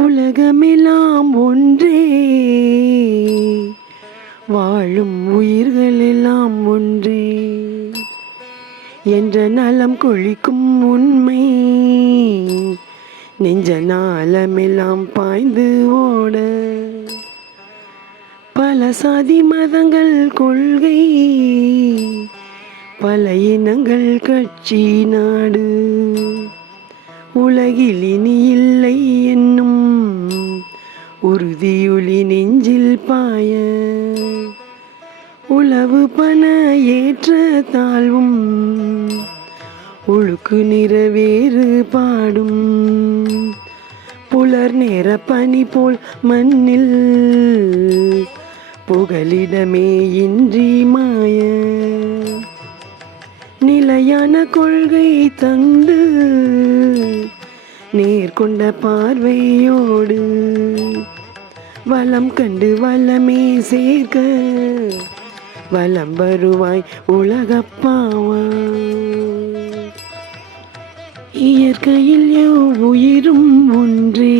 உலகமெல்லாம் ஒன்றே, வாழும் உயிர்களெல்லாம் ஒன்றே என்ற நலம் கொழிக்கும் உண்மை நெஞ்ச நாளமெல்லாம் பாய்ந்து ஓட, பல சாதி மதங்கள் கொள்கை, பல இனங்கள் கட்சி நாடு, உலகில் இனி இல்லை என்னும் உறுதியொளி நெஞ்சில் பாய, உளவு பண ஏற்ற தாழ்வும் ஒழுக்கு நிறவேறு பாடும், புலர் நேர பனி போல் மண்ணில் புகலிடமே இன்றி மாய, நிலையான கொள்கை தந்து நேர்கொண்ட பார்வையோடு, வளம் கண்டு வளமே சேர்க்க வளம் வருவாய் உலகப்பாவா. இயற்கையில் உயிரும் ஒன்றே,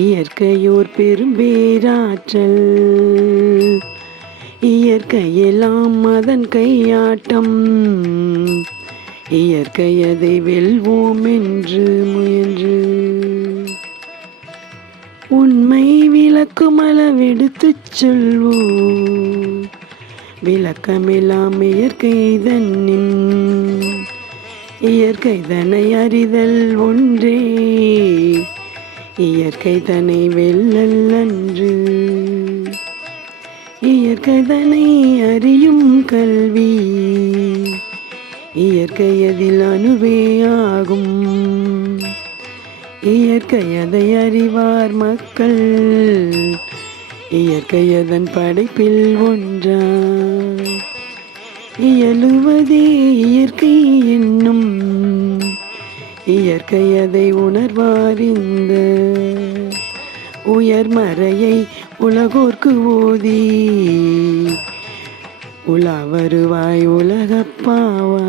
இயற்கையோர் பெரும் பேராற்றல், இயற்கையெல்லாம் அதன் கையாட்டம், இயற்கை அதை வெல்வோம் என்று முயன்று, உண்மை விளக்கும் அளவெடுத்துச் சொல்வோம், விளக்கமெல்லாம் இயற்கை தன்னின், இயற்கை தன்னை அறிதல் ஒன்றே, இயற்கை தன்னை வெல்லல் அன்று, இயற்கை தன்னை அறியும் கல்வி, இயற்கை அதில் அணுவே ஆகும், இயற்கை அதை அறிவார் மக்கள், இயற்கை அதன் படைப்பில் ஒன்றா, இயலுவதே இயற்கை என்னும், இயற்கை அதை உணர்வார் இந்த உயர் மறையை உலகோர்க்கு ஓதி, உலா வருவாய் உலகப்பாவா.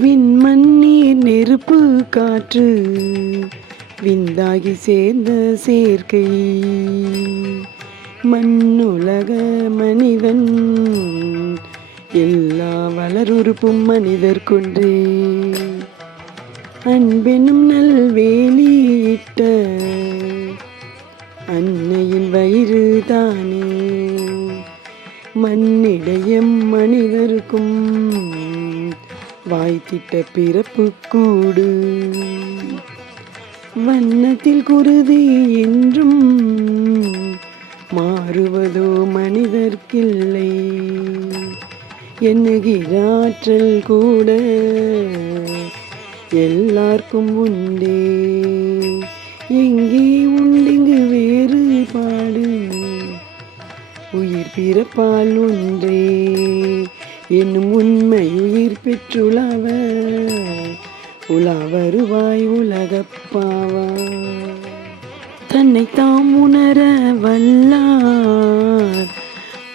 விண்மண் நீர் நெருப்பு காற்று விந்தாகி சேர்ந்த சேர்க்கை, மண்ணுலக மனிதன் எல்லா வளருறுப்பும் மனிதர் கொன்றே, அன்பெனும் நல்வேலியிட்ட அன்னையின் வயிறு தானே, மண்ணிடையம் மனிதருக்கும் வாய்த்திட்ட பிறப்பு கூடு, வண்ணத்தில் குருதி என்றும் மாறுவதோ மனிதர்க்கில்லை, எண்ணுகிற ஆற்றல் கூட எல்லாருக்கும் உண்டே, எங்கே உண்டிங்கு வேறுபாடு, உயிர் பிறப்பால் ஒன்றே என்னும் உண்மை உயிர் பெற்றுளவ உலா வருவாய் உலகப்பாவா. தன்னை தாம் உணர வல்லார்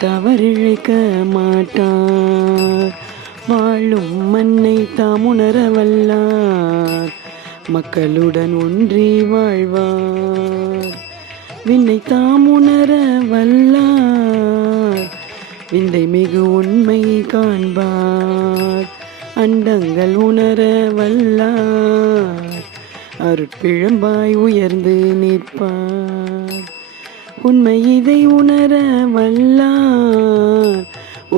தவறிழைக்க மாட்டார், வாழும் மண்ணை தாம் உணர வல்லார் மக்களுடன் ஒன்றி வாழ்வார், விண்ணை தாம் உணர வல்லார் விந்தை மிகு உண்மை காண்பார், அண்டங்கள் உணர வல்லார் அருட்பிழம்பாய் உயர்ந்து நிற்பார், உண்மை இதை உணர வல்லார்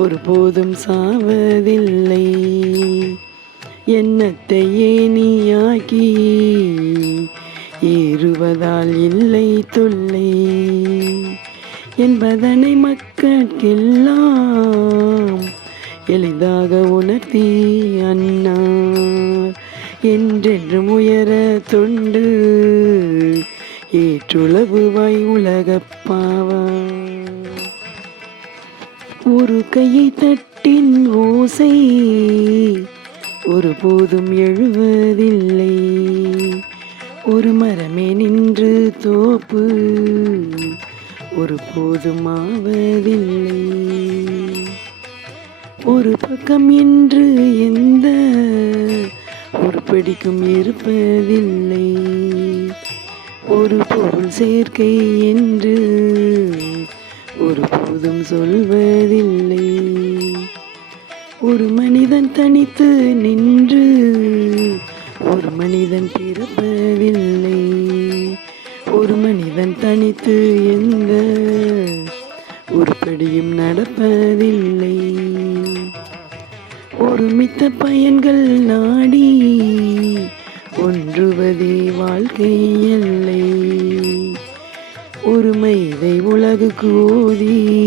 ஒருபோதும் சாவதில்லை, எண்ணத்தையே நீயாக்கி ஏறுவதால் இல்லை தொல்லை என்பதனை மக்கட்கெல்லாம் எளிதாக உணர்த்தி அன்னார் என்றென்றும் உயர தொண்டு ஏற்றுளவுவாய் உலகப்பாவா. ஒரு கையை தட்டின் ஓசை ஒருபோதும் எழுவதில்லை, ஒரு மரமே நின்று தோப்பு ஒருபோதும் ஆவதில்லை, ஒரு பக்கம் என்று எந்த ஒரு படிக்கும் இருப்பதில்லை. ஒரு பொருள் சேர்க்கை என்று ஒருபோதும் சொல்வதில்லை. ஒரு மனிதன் தனித்து நின்று ஒரு மனிதன் பிறப்பதில்லை. ஒரு மனிதன் தனித்து எந்த உருப்படியும் நடப்பதில்லை. ஒருமித்த பயன்கள் நாடி ஒன்றுவதே வாழ்க்கை எல்லை. ஒரு மைதை உலகுக்கு ஓதி